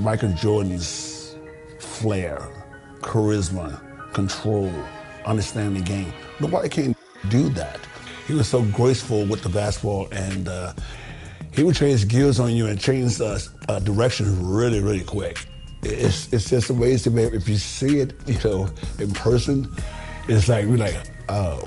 Michael Jordan's flair, charisma, control, understanding the game. Nobody can do that. He was so graceful with the basketball, and he would change gears on you and change direction really, really quick. It's just amazing, man. If you see it, in person, it's like, we're like, oh,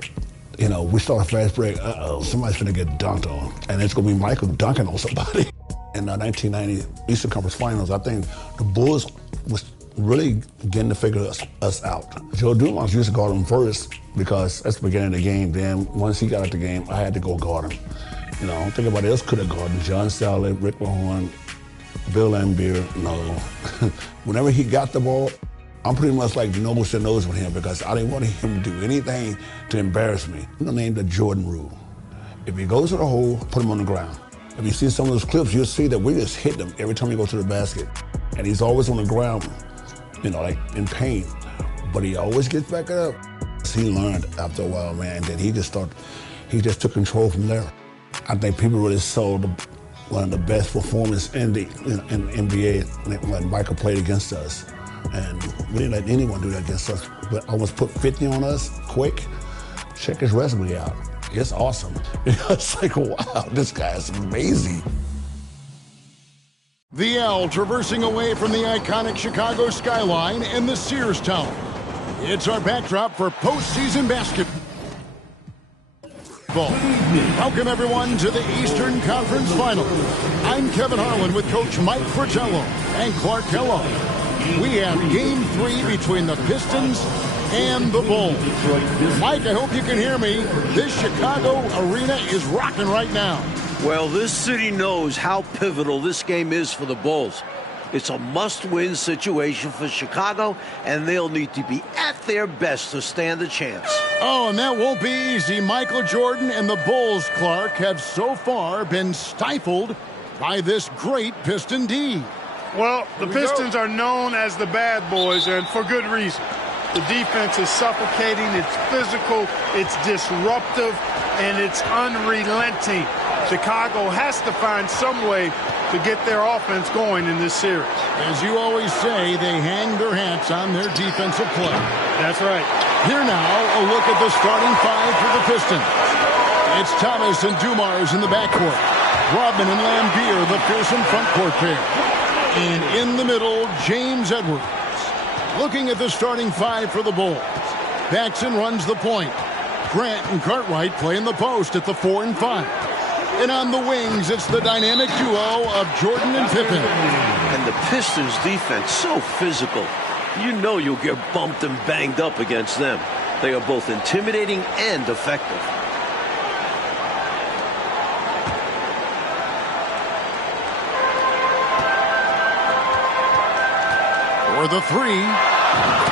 we start a fast break, somebody's gonna get dunked on, and it's gonna be Michael dunking on somebody. In the 1990 Eastern Conference Finals, I think the Bulls was really getting to figure us out. Joe Dumars used to guard him first because that's the beginning of the game. Then once he got out the game, I had to go guard him. I don't think anybody else could have guarded him. John Sally, Rick Mahorn, Bill Laimbeer, no. Whenever he got the ball, I'm pretty much like nose to nose with him because I didn't want him to do anything to embarrass me. I'm gonna name the Jordan rule. If he goes to the hole, put him on the ground. If you see some of those clips, you'll see that we just hit him every time he goes to the basket. And he's always on the ground, like in pain. But he always gets back up. He learned after a while, man, that he just took control from there. I think people really saw one of the best performances in the NBA when Michael played against us. And we didn't let anyone do that against us. But almost put 50 on us quick. Check his resume out. It's awesome. It's like, wow, this guy is amazing. The L traversing away from the iconic Chicago skyline and the Sears Tower. It's our backdrop for postseason basketball. Welcome, everyone, to the Eastern Conference Finals. I'm Kevin Harlan with Coach Mike Fratello and Clark Kellogg. We have Game 3 between the Pistons and the Bulls. Mike, I hope you can hear me. This Chicago arena is rocking right now. Well, this city knows how pivotal this game is for the Bulls. It's a must-win situation for Chicago, and they'll need to be at their best to stand a chance. Oh, and that won't be easy. Michael Jordan and the Bulls, Clark, have so far been stifled by this great Piston D. Well, the Pistons are known as the bad boys, and for good reason. The defense is suffocating, it's physical, it's disruptive, and it's unrelenting. Chicago has to find some way to get their offense going in this series. As you always say, they hang their hats on their defensive play. That's right. Here now, a look at the starting five for the Pistons. It's Thomas and Dumars in the backcourt. Rodman and Laimbeer, the fearsome frontcourt pair. And in the middle, James Edwards. Looking at the starting five for the Bulls. Paxson runs the point. Grant and Cartwright play in the post at the 4 and 5. And on the wings, it's the dynamic duo of Jordan and Pippen. And the Pistons defense, so physical. You know you'll get bumped and banged up against them. They are both intimidating and effective. For the three,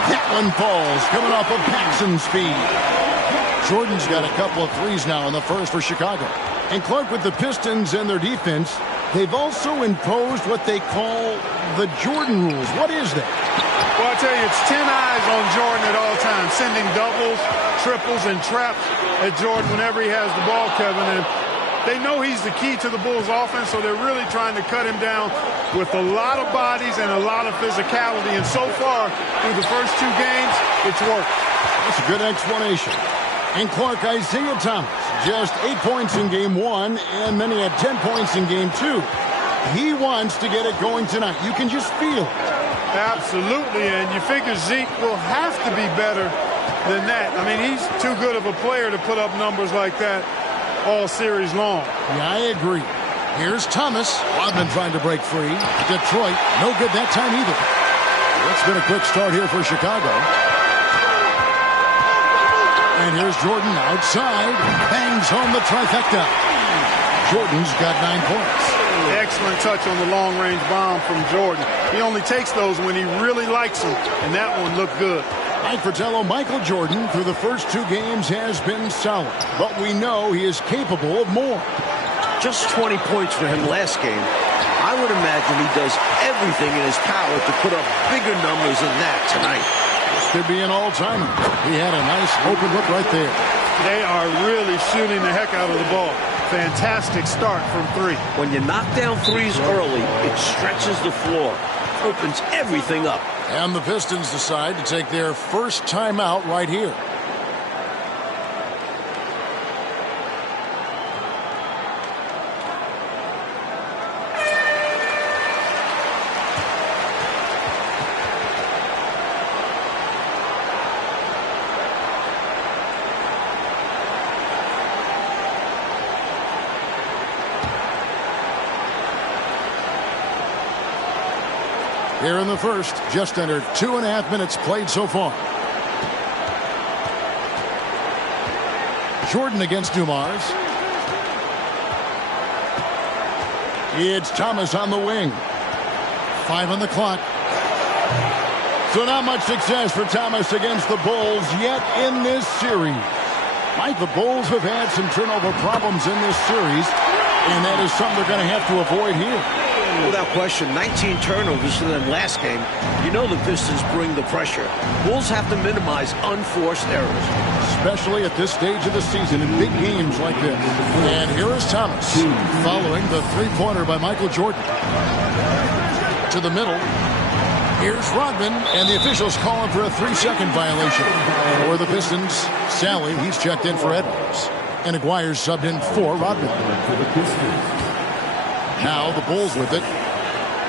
that one falls, coming off of Paxson's speed. Jordan's got a couple of threes now in the first for Chicago. And Clark, with the Pistons and their defense, they've also imposed what they call the Jordan rules. What is that? Well, I tell you, it's 10 eyes on Jordan at all times, sending doubles, triples, and traps at Jordan whenever he has the ball, Kevin. And they know he's the key to the Bulls' offense, so they're really trying to cut him down with a lot of bodies and a lot of physicality. And so far, through the first two games, it's worked. That's a good explanation. And Clark, Isaiah Thomas, just 8 points in Game 1, and then he had 10 points in Game 2. He wants to get it going tonight. You can just feel it. Absolutely, and you figure Zeke will have to be better than that. I mean, he's too good of a player to put up numbers like that all series long. Yeah, I agree. Here's Thomas. Rodman trying to break free. Detroit, no good that time either. It's been a quick start here for Chicago. And here's Jordan outside. Bangs home the trifecta. Jordan's got 9 points. Excellent touch on the long-range bomb from Jordan. He only takes those when he really likes them, and that one looked good. Mike Fratello, Michael Jordan, through the first 2 games, has been solid. But we know he is capable of more. Just 20 points for him last game. I would imagine he does everything in his power to put up bigger numbers than that tonight. Could be an all-timer. He had a nice open look right there. They are really shooting the heck out of the ball. Fantastic start from 3. When you knock down threes early, it stretches the floor. opens everything up. And the Pistons decide to take their first timeout right here. Here in the first, just under 2.5 minutes played so far. Jordan against Dumars. It's Thomas on the wing. 5 on the clock. So not much success for Thomas against the Bulls yet in this series. Mike, the Bulls have had some turnover problems in this series, and that is something they're going to have to avoid here. Without question, 19 turnovers in the last game. You know the Pistons bring the pressure. Bulls have to minimize unforced errors. Especially at this stage of the season in big games like this. And here is Thomas following the three-pointer by Michael Jordan. To the middle. Here's Rodman, and the officials call him for a 3-second violation. For the Pistons, Sally, he's checked in for Edwards. And Aguirre's subbed in for Rodman. Now the Bulls with it.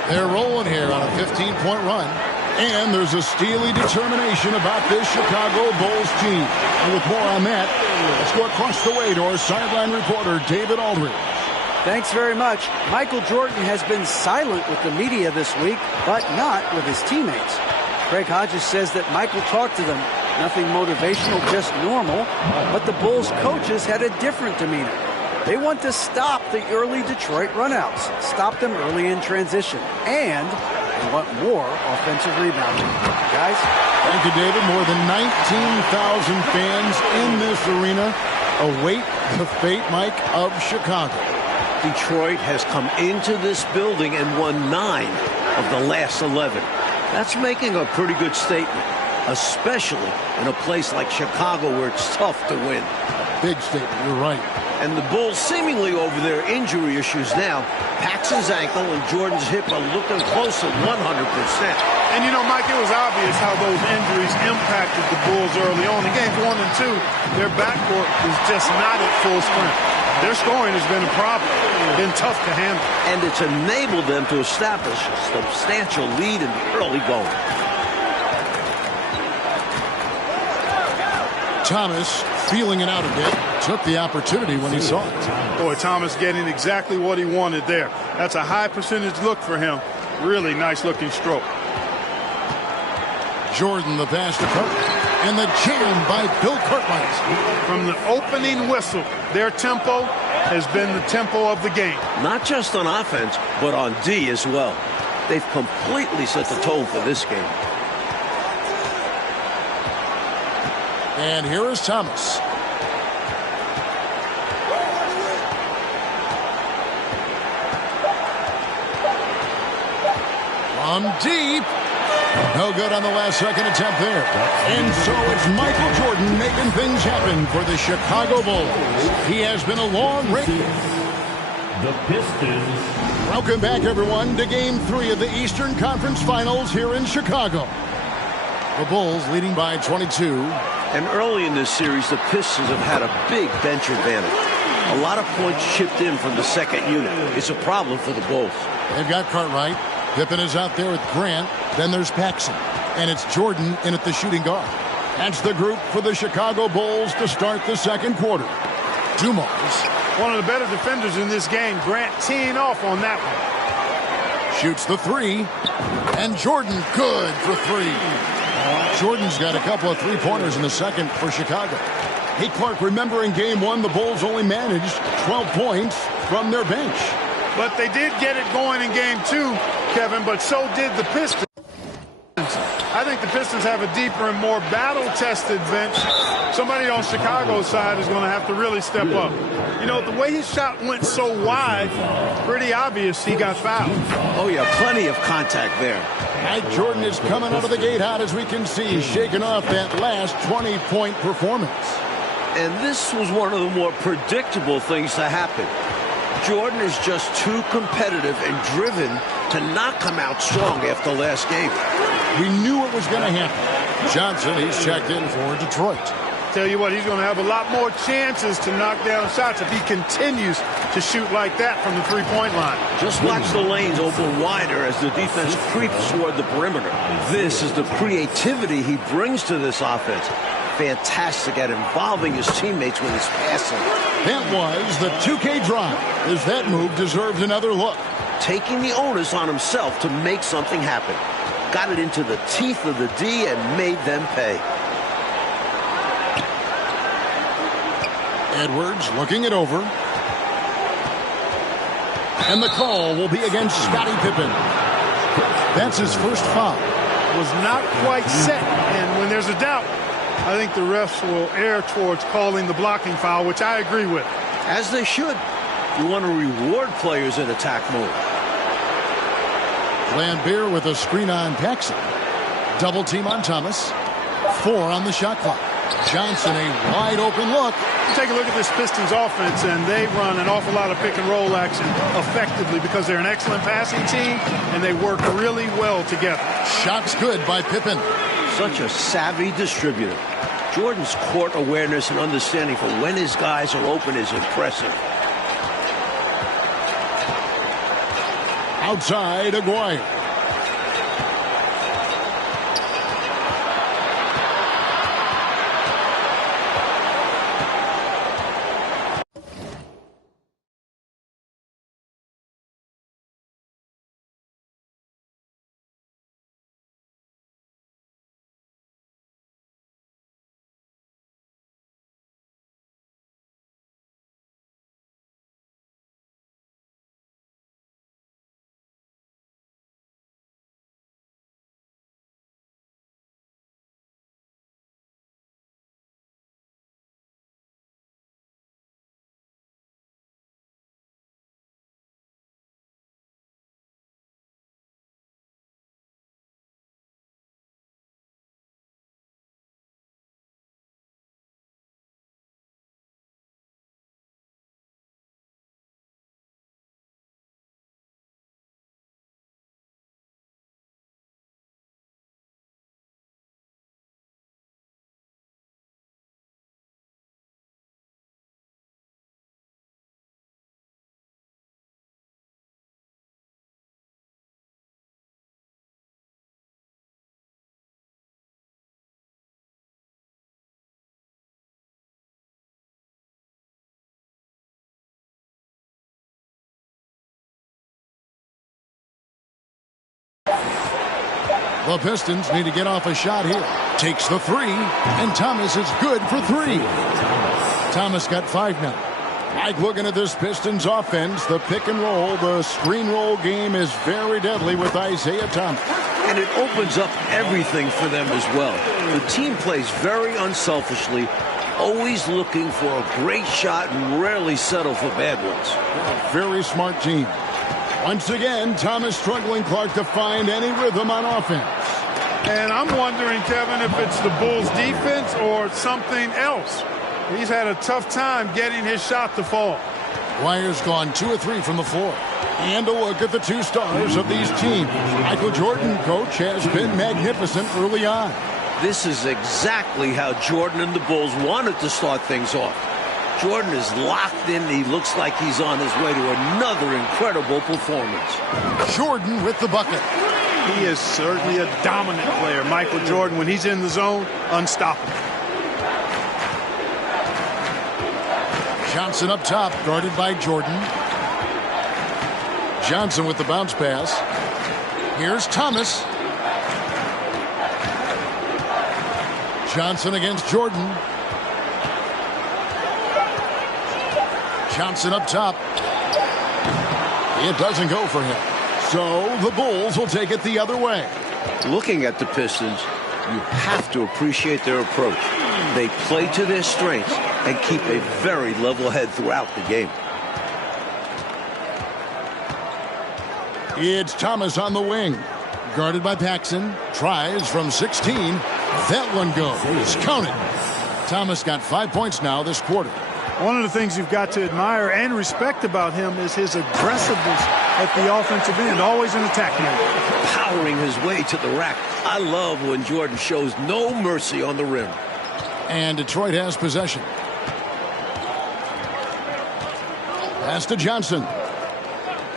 They're rolling here on a 15-point run. And there's a steely determination about this Chicago Bulls team. And with more on that, let's go across the way to our sideline reporter, David Aldridge. Thanks very much. Michael Jordan has been silent with the media this week, but not with his teammates. Craig Hodges says that Michael talked to them. Nothing motivational, just normal. But the Bulls coaches had a different demeanor. They want to stop the early Detroit runouts, stop them early in transition, and they want more offensive rebounding. Guys? Thank you, David. More than 19,000 fans in this arena await the fate, Mike, of Chicago. Detroit has come into this building and won 9 of the last 11. That's making a pretty good statement, especially in a place like Chicago where it's tough to win. Big statement, you're right. And the Bulls seemingly over their injury issues now. Paxson's ankle and Jordan's hip are looking close to 100%. And, you know, Mike, it was obvious how those injuries impacted the Bulls early on. In games 1 and 2, their backcourt was just not at full strength. Their scoring has been a problem. Been tough to handle. And it's enabled them to establish a substantial lead in the early going. Thomas, feeling it out a bit, took the opportunity when he saw it. Boy, Thomas getting exactly what he wanted there. That's a high percentage look for him. Really nice looking stroke. Jordan, the pass to Cartwright. And the jam by Bill Cartwright. From the opening whistle, their tempo has been the tempo of the game. Not just on offense, but on D as well. They've completely set the tone for this game. And here is Thomas. From deep. No good on the last second attempt there. And so it's Michael Jordan making things happen for the Chicago Bulls. He has been a long race. The Pistons. Welcome back, everyone, to Game 3 of the Eastern Conference Finals here in Chicago. The Bulls leading by 22. And early in this series, the Pistons have had a big bench advantage. A lot of points chipped in from the second unit. It's a problem for the Bulls. They've got Cartwright. Pippen is out there with Grant. Then there's Paxson. And it's Jordan in at the shooting guard. That's the group for the Chicago Bulls to start the second quarter. Dumars. One of the better defenders in this game. Grant teeing off on that one. Shoots the three. And Jordan good for three. Jordan's got a couple of three-pointers in the second for Chicago. Hey, Clark, remember in Game 1, the Bulls only managed 12 points from their bench. But they did get it going in Game 2, Kevin, but so did the Pistons. I think the Pistons have a deeper and more battle-tested bench. Somebody on Chicago's side is going to have to really step up. You know, the way his shot went so wide, pretty obvious he got fouled. Oh, yeah, plenty of contact there. Mike Jordan is coming out of the gate hot, as we can see, shaking off that last 20-point performance. And this was one of the more predictable things to happen. Jordan is just too competitive and driven to not come out strong after last game. We knew it was going to happen. Johnson, he's checked in for Detroit. Tell you what, he's going to have a lot more chances to knock down shots if he continues to shoot like that from the three-point line. Just watch the lanes open wider as the defense creeps toward the perimeter. This is the creativity he brings to this offense. Fantastic at involving his teammates with his passing. That was the 2K drive, as that move deserved another look. Taking the onus on himself to make something happen. Got it into the teeth of the D and made them pay. Edwards looking it over. And the call will be against Scottie Pippen. That's his first foul. Was not quite set, and when there's a doubt, I think the refs will err towards calling the blocking foul, which I agree with. As they should. You want to reward players in attack mode. Lambeer with a screen on Paxson. Double team on Thomas. 4 on the shot clock. Johnson, a wide open look. Take a look at this Pistons offense, and they run an awful lot of pick and roll action effectively because they're an excellent passing team and they work really well together. Shots good by Pippen. Such a savvy distributor. Jordan's court awareness and understanding for when his guys are open is impressive. Outside, Aguirre. The Pistons need to get off a shot here. Takes the 3, and Thomas is good for 3. Thomas got 5 now. Like looking at this Pistons offense, the pick and roll, the screen roll game is very deadly with Isaiah Thomas. And it opens up everything for them as well. The team plays very unselfishly, always looking for a great shot and rarely settle for bad ones. A very smart team. Once again, Thomas struggling, Clark, to find any rhythm on offense. And I'm wondering, Kevin, if it's the Bulls' defense or something else. He's had a tough time getting his shot to fall. Wire's gone 2 of 3 from the floor. And a look at the 2 stars of these teams. Michael Jordan, coach, has been magnificent early on. This is exactly how Jordan and the Bulls wanted to start things off. Jordan is locked in. He looks like he's on his way to another incredible performance. Jordan with the bucket. He is certainly a dominant player. Michael Jordan, when he's in the zone, unstoppable. Johnson up top, guarded by Jordan. Johnson with the bounce pass. Here's Thomas. Johnson against Jordan. Johnson up top. It doesn't go for him. So the Bulls will take it the other way. Looking at the Pistons, you have to appreciate their approach. They play to their strengths and keep a very level head throughout the game. It's Thomas on the wing. Guarded by Paxson. Tries from 16. That one goes. Count it. Thomas got 5 points now this quarter. One of the things you've got to admire and respect about him is his aggressiveness at the offensive end, always in attack mode. Powering his way to the rack. I love when Jordan shows no mercy on the rim. And Detroit has possession. Pass to Johnson.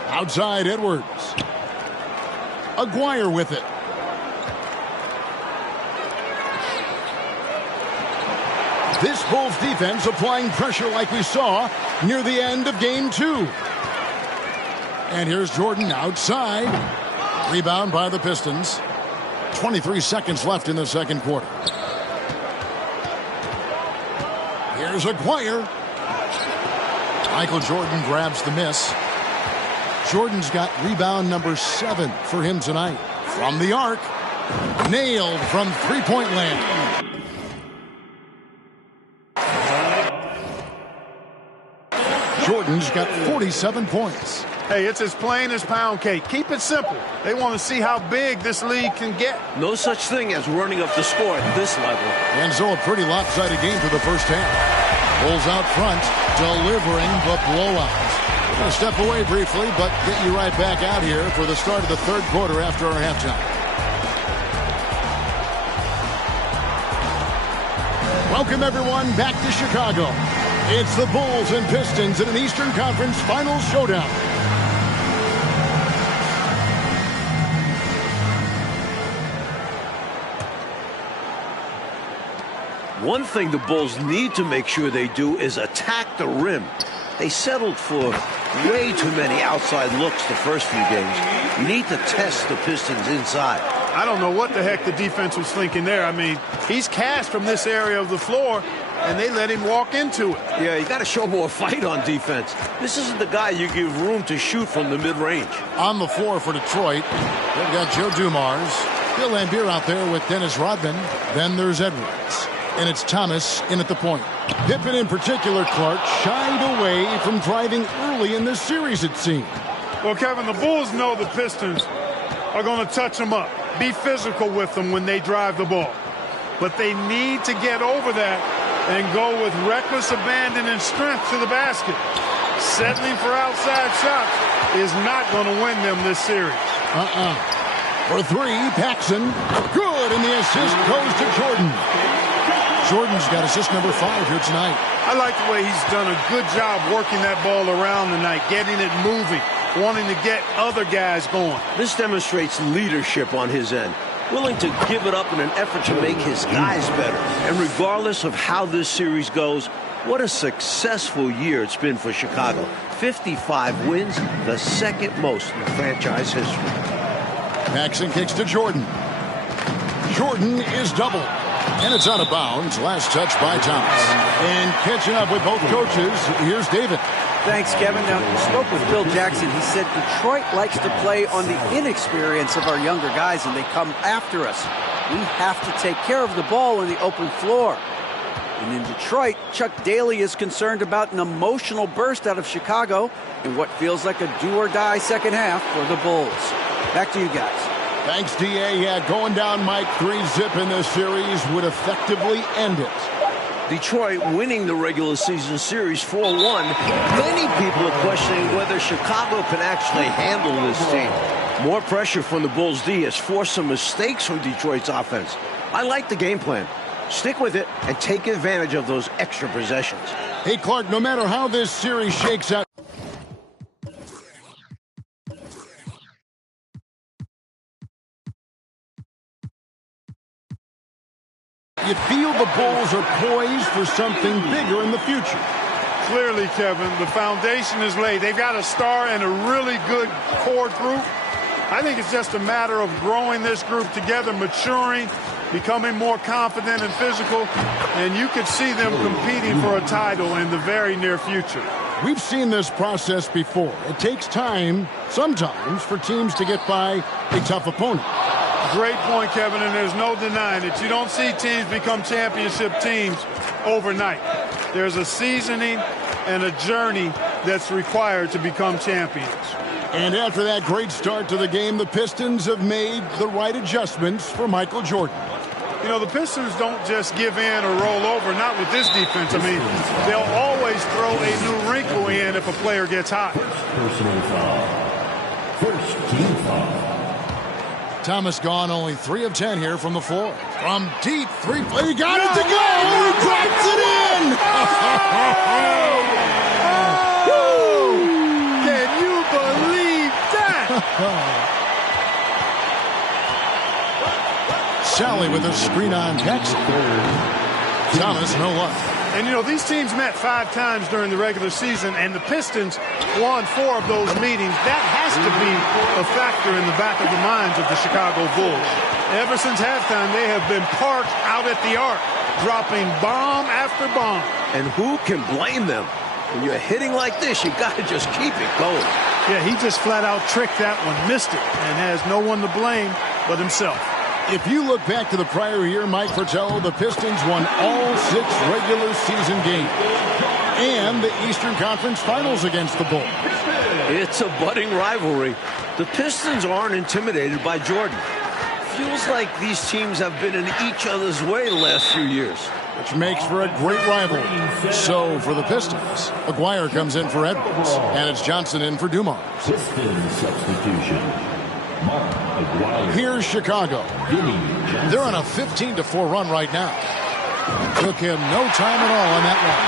Outside Edwards. Aguirre with it. This Bulls defense applying pressure like we saw near the end of game 2. And here's Jordan outside. Rebound by the Pistons. 23 seconds left in the second quarter. Here's Aguirre. Michael Jordan grabs the miss. Jordan's got rebound number 7 for him tonight. From the arc. Nailed from three-point land. Jordan's got 47 points. Hey, it's as plain as pound cake. Keep it simple. They want to see how big this league can get. No such thing as running up the score at this level. And so a pretty lopsided game for the first half. Bulls out front, delivering the blowout. We're going to step away briefly, but get you right back out here for the start of the third quarter after our halftime. Welcome, everyone, back to Chicago. It's the Bulls and Pistons in an Eastern Conference Finals showdown. One thing the Bulls need to make sure they do is attack the rim. They settled for way too many outside looks the first few games. You need to test the Pistons inside. I don't know what the heck the defense was thinking there. I mean, he's cast from this area of the floor, and they let him walk into it. Yeah, you got to show more fight on defense. This isn't the guy you give room to shoot from the mid-range. On the floor for Detroit, they've got Joe Dumars, Bill Laimbeer out there with Dennis Rodman. Then there's Edwards. And it's Thomas in at the point. Pippen in particular, Clark, shied away from driving early in this series, it seemed. Well, Kevin, the Bulls know the Pistons are going to touch them up, be physical with them when they drive the ball. But they need to get over that and go with reckless abandon and strength to the basket. Settling for outside shots is not going to win them this series. For 3, Paxson. Good, and the assist goes to Jordan. Jordan's got assist number 5 here tonight. I like the way he's done a good job working that ball around tonight, getting it moving, wanting to get other guys going. This demonstrates leadership on his end, willing to give it up in an effort to make his guys better. And regardless of how this series goes, what a successful year it's been for Chicago. 55 wins, the second most in franchise history. Paxson kicks to Jordan. Jordan is doubled. And it's out of bounds. Last touch by Thomas. And catching up with both coaches, here's David. Thanks, Kevin. Now, I spoke with Bill Jackson. He said Detroit likes to play on the inexperience of our younger guys, and they come after us. We have to take care of the ball on the open floor. And in Detroit, Chuck Daly is concerned about an emotional burst out of Chicago in what feels like a do-or-die second half for the Bulls. Back to you guys. Thanks, D.A. Yeah, going down Mike 3-zip in this series would effectively end it. Detroit winning the regular season series 4-1. Many people are questioning whether Chicago can actually handle this team. More pressure from the Bulls D has forced some mistakes from Detroit's offense. I like the game plan. Stick with it and take advantage of those extra possessions. Hey, Clark, no matter how this series shakes out, you feel the Bulls are poised for something bigger in the future. Clearly, Kevin, the foundation is laid. They've got a star and a really good core group. I think it's just a matter of growing this group together, maturing, becoming more confident and physical, and you could see them competing for a title in the very near future. We've seen this process before. It takes time, sometimes, for teams to get by a tough opponent. Great point, Kevin, and there's no denying it. You don't see teams become championship teams overnight. There's a seasoning and a journey that's required to become champions. And after that great start to the game, the Pistons have made the right adjustments for Michael Jordan. You know, the Pistons don't just give in or roll over, not with this defense. I mean, they'll always always throw a new wrinkle in if a player gets hot. Personal foul. First team foul. Thomas gone only 3 of 10 here from the floor. From deep three. He got it to go. He drops it in. Can you believe that? Sally with a screen on Jackson. Thomas, no luck. And, you know, these teams met 5 times during the regular season, and the Pistons won 4 of those meetings. That has to be a factor in the back of the minds of the Chicago Bulls. Ever since halftime, they have been parked out at the arc, dropping bomb after bomb. And who can blame them? When you're hitting like this, you got to just keep it going. Yeah, he just flat out tricked that one, missed it, and has no one to blame but himself. If you look back to the prior year, Mike Fratello, the Pistons won all 6 regular season games and the Eastern Conference Finals against the Bulls. It's a budding rivalry. The Pistons aren't intimidated by Jordan. Feels like these teams have been in each other's way the last few years. Which makes for a great rivalry. So for the Pistons, Aguirre comes in for Edwards, and it's Johnson in for Dumars. Pistons substitution. Mark Aguirre. Here's Chicago. They're on a 15-4 run right now. Took him no time at all on that one.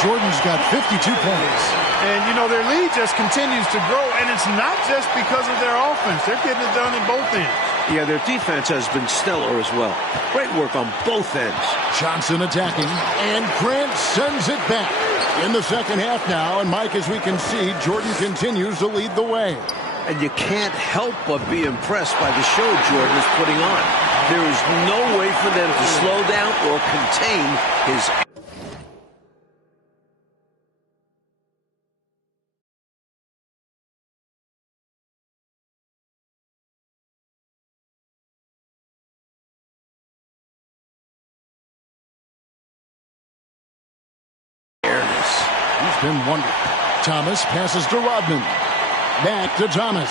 Jordan's got 52 points. And, you know, their lead just continues to grow, and it's not just because of their offense. They're getting it done in both ends. Yeah, their defense has been stellar as well. Great work on both ends. Johnson attacking, and Grant sends it back. In the second half now, and Mike, as we can see, Jordan continues to lead the way. And you can't help but be impressed by the show Jordan is putting on. There is no way for them to slow down or contain his... He's been wonderful. Thomas passes to Rodman. Back to Thomas.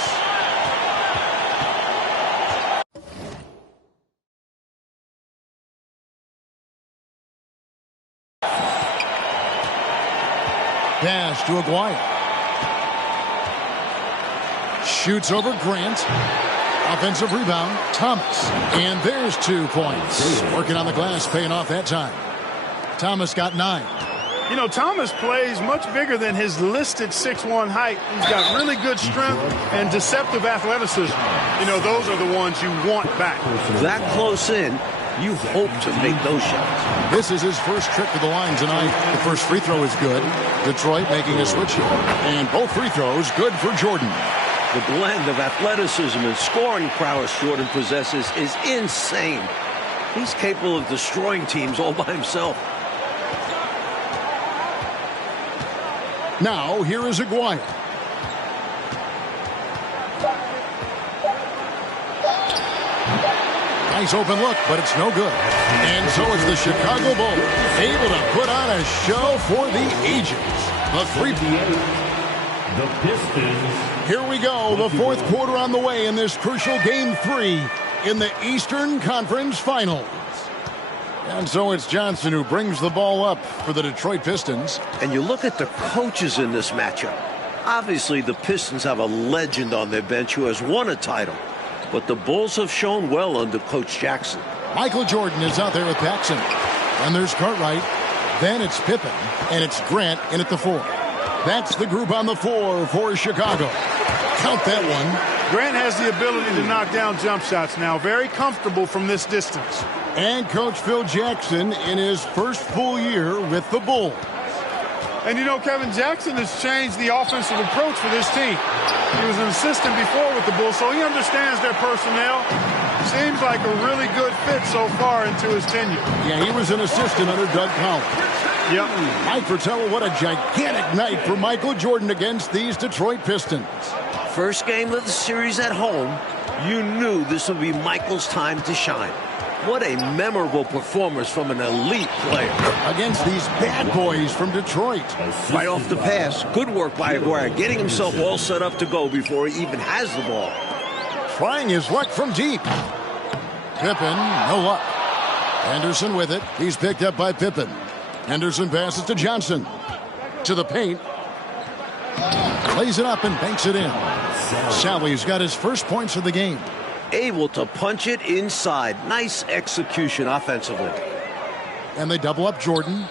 Pass to Aguirre. Shoots over Grant. Offensive rebound, Thomas. And there's 2 points. Working on the glass, paying off that time. Thomas got 9. You know, Thomas plays much bigger than his listed 6'1" height. He's got really good strength and deceptive athleticism. You know, those are the ones you want back. That close in, you hope to make those shots. This is his first trip to the line tonight. The first free throw is good. Detroit making a switch here. And both free throws good for Jordan. The blend of athleticism and scoring prowess Jordan possesses is insane. He's capable of destroying teams all by himself. Now, here is Aguirre. Nice open look, but it's no good. And so it's the Chicago Bulls able to put on a show for the ages. The 3-8. The Pistons. Here we go, the 4th quarter on the way in this crucial Game 3 in the Eastern Conference Finals. And so it's Johnson who brings the ball up for the Detroit Pistons. And you look at the coaches in this matchup. Obviously, the Pistons have a legend on their bench who has won a title. But the Bulls have shown well under Coach Jackson. Michael Jordan is out there with Paxson. And there's Cartwright. Then it's Pippen. And it's Grant in at the 4. That's the group on the 4 for Chicago. Count that one. Grant has the ability to knock down jump shots now. Very comfortable from this distance. And Coach Phil Jackson in his first full year with the Bulls. And you know, Kevin, Jackson has changed the offensive approach for this team. He was an assistant before with the Bulls, so he understands their personnel. Seems like a really good fit so far into his tenure. Yeah, he was an assistant under Doug Collins. Yep. Mike Fratello, what a gigantic night for Michael Jordan against these Detroit Pistons. First game of the series at home, you knew this would be Michael's time to shine. What a memorable performance from an elite player. Against these bad boys from Detroit. Right off the pass. Good work by Aguirre, getting himself all set up to go before he even has the ball. Trying his luck from deep. Pippen, no luck. Henderson with it. He's picked up by Pippen. Henderson passes to Johnson. to the paint. Lays it up and banks it in. Sally's got his first points of the game. Able to punch it inside. Nice execution offensively. And they double up Jordan.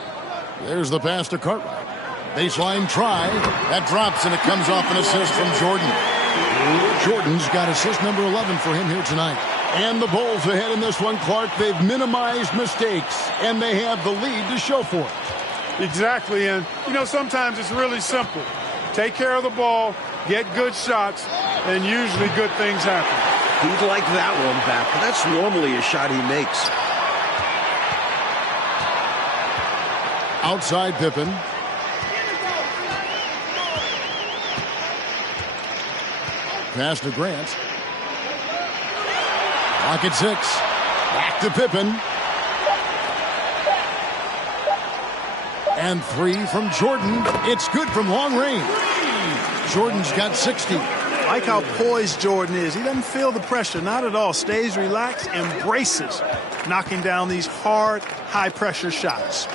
There's the pass to Cartwright. Baseline try. That drops, and it comes off an assist from Jordan. Jordan's got assist number 11 for him here tonight. And the Bulls ahead in this one, Clark. They've minimized mistakes, and they have the lead to show for it. Exactly, and, sometimes it's really simple. Take care of the ball, get good shots, and usually good things happen. He'd like that one back. That's normally a shot he makes. Outside Pippen. Pass to Grant. Clock at 6. Back to Pippen. And 3 from Jordan. It's good from long range. Jordan's got 60. I like how poised Jordan is. He doesn't feel the pressure, not at all. Stays relaxed, embraces knocking down these hard, high-pressure shots.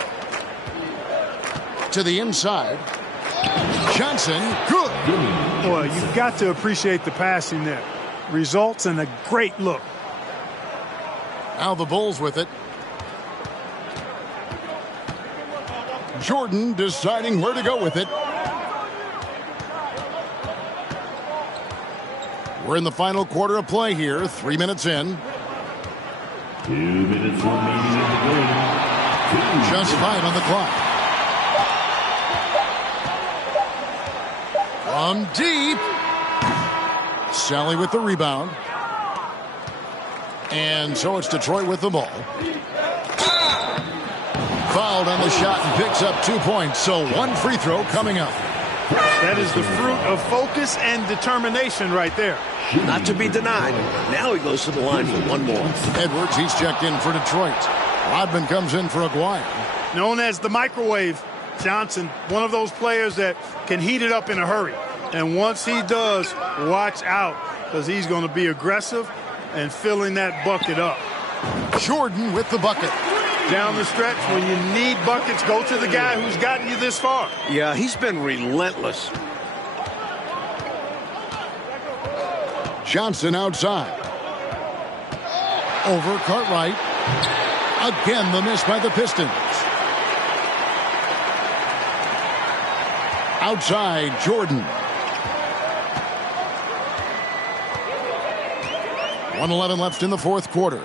To the inside. Johnson, good. Boy, you've got to appreciate the passing there. Results in a great look. Now the Bulls with it. Jordan deciding where to go with it. We're in the final quarter of play here. 3 minutes in. 2 minutes remaining in the game. Just 5 on the clock. From deep. Sally with the rebound. And so it's Detroit with the ball. Fouled on the shot and picks up 2 points. So 1 free throw coming up. That is the fruit of focus and determination right there. Not to be denied. Now he goes to the line for 1 more. Edwards, he's checked in for Detroit. Rodman comes in for Aguirre. Known as the microwave, Johnson, one of those players that can heat it up in a hurry. And once he does, watch out, because he's going to be aggressive and filling that bucket up. Jordan with the bucket. Down the stretch, when you need buckets, go to the guy who's gotten you this far. Yeah, he's been relentless. Johnson outside. Over Cartwright. Again, the miss by the Pistons. Outside, Jordan. 1:11 left in the fourth quarter.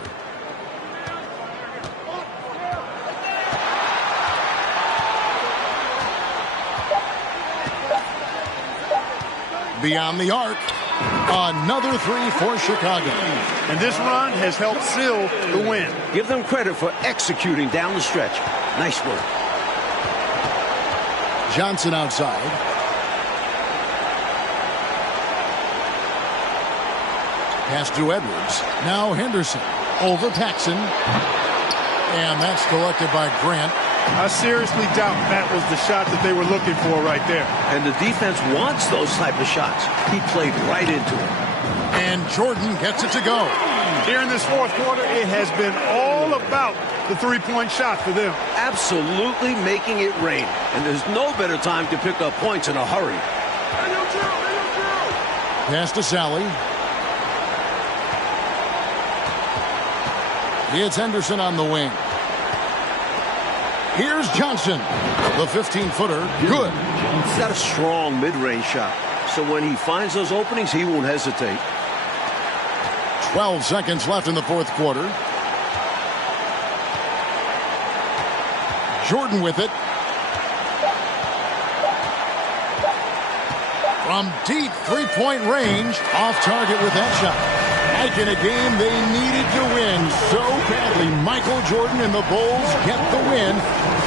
Beyond the arc. Another 3 for Chicago. And this run has helped seal the win. Give them credit for executing down the stretch. Nice work. Johnson outside. Pass to Edwards. Now Henderson. Over Paxson. And that's collected by Grant. I seriously doubt that was the shot that they were looking for right there. And the defense wants those type of shots. He played right into it. And Jordan gets it to go. Here in this fourth quarter, it has been all about the three-point shot for them. Absolutely making it rain. And there's no better time to pick up points in a hurry. Pass to Sally. It's Henderson on the wing. Here's Johnson. The 15-footer. Good. He's got a strong mid-range shot. So when he finds those openings, he won't hesitate. 12 seconds left in the fourth quarter. Jordan with it. From deep three-point range. Off target with that shot. Like in a game they needed to win so badly. Michael Jordan and the Bulls get the win.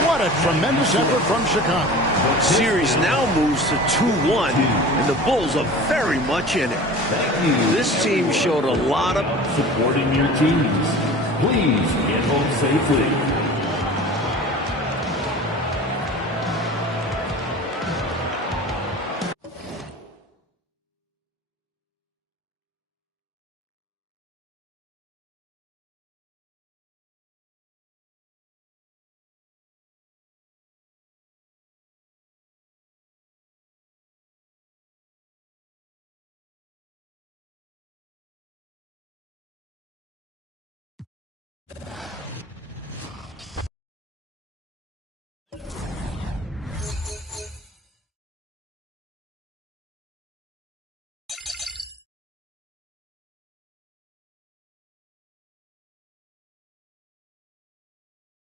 What a tremendous effort from Chicago. Series now moves to 2-1, and the Bulls are very much in it. This team showed a lot of supporting your teams. Please get home safely.